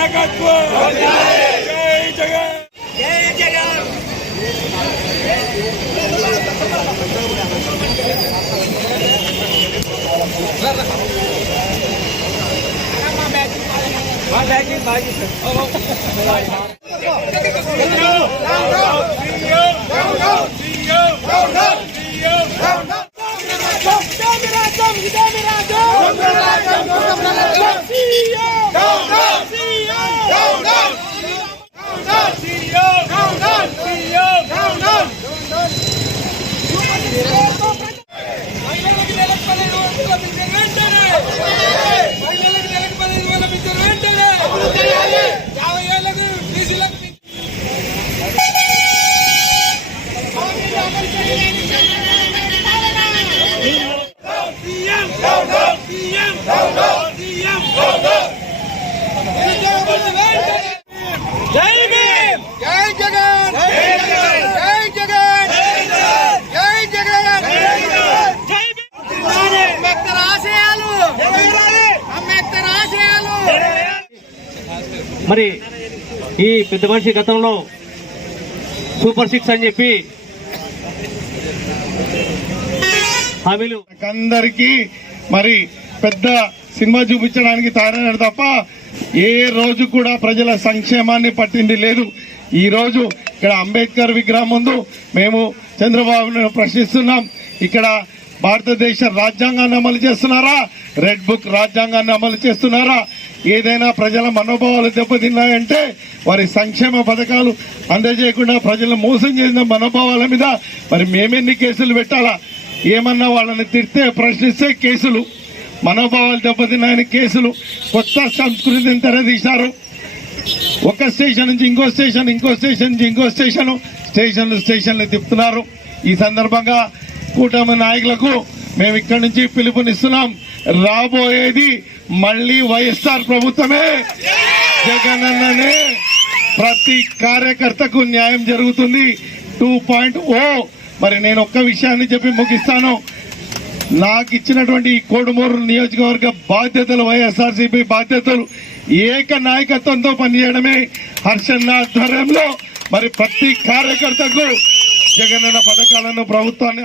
నాయకత్వం జై జగన్ జై జగన్ మరి ఈ పెద్ద మనిషి గతంలో సూపర్ 6 అని చెప్పి హామీలు అందరికీ మరి పెద్ద సినిమా చూపించడానికి తయారైనాడు తప్ప ఏ రోజు కూడా ప్రజల సంక్షేమాన్ని పట్టింది లేదు. ఈ రోజు ఇక్కడ అంబేద్కర్ విగ్రహం ముందు మేము చంద్రబాబును ప్రశ్నిస్తున్నాం. ఇక్కడ భారతదేశ రాజ్యాంగాన్ని అమలు చేస్తున్నారా, రెడ్ బుక్ రాజ్యాంగాన్ని అమలు చేస్తున్నారా? ఏదైనా ప్రజల మనోభావాలు దెబ్బతిన్నాయంటే వారి సంక్షేమ పథకాలు అందజేయకుండా ప్రజలను మోసం చేసిన మనోభావాల మీద మరి మేమెన్ని కేసులు పెట్టాలా? ఏమన్నా వాళ్ళని తిడితే ప్రశ్నిస్తే కేసులు, మనోభావాలు దెబ్బతిన్నాయని కేసులు, కొత్త సంస్కృతిని తెరదీశారు. ఒక స్టేషన్ నుంచి ఇంకో స్టేషన్, ఇంకో స్టేషన్ నుంచి ఇంకో స్టేషన్లు తిప్పుతున్నారు. ఈ సందర్భంగా కూటమి నాయకులకు మేము ఇక్కడి నుంచి పిలుపునిస్తున్నాం. రాబోయేది మళ్లీ వైఎస్ఆర్ ప్రభుత్వమే, జగనన్ననే. ప్రతి కార్యకర్తకు న్యాయం జరుగుతుంది. 2.0. మరి నేను ఒక్క విషయాన్ని చెప్పి ముగిస్తాను. నాకు ఇచ్చినటువంటి ఈ కోడుమూరు నియోజకవర్గ బాధ్యతలు, వైఎస్ఆర్సీపీ బాధ్యతలు ఏక నాయకత్వంతో పనిచేయడమే. హర్షన్న ఆధ్వర్యంలో మరి ప్రతి కార్యకర్తకు జగనన్న పథకాలను ప్రభుత్వాన్ని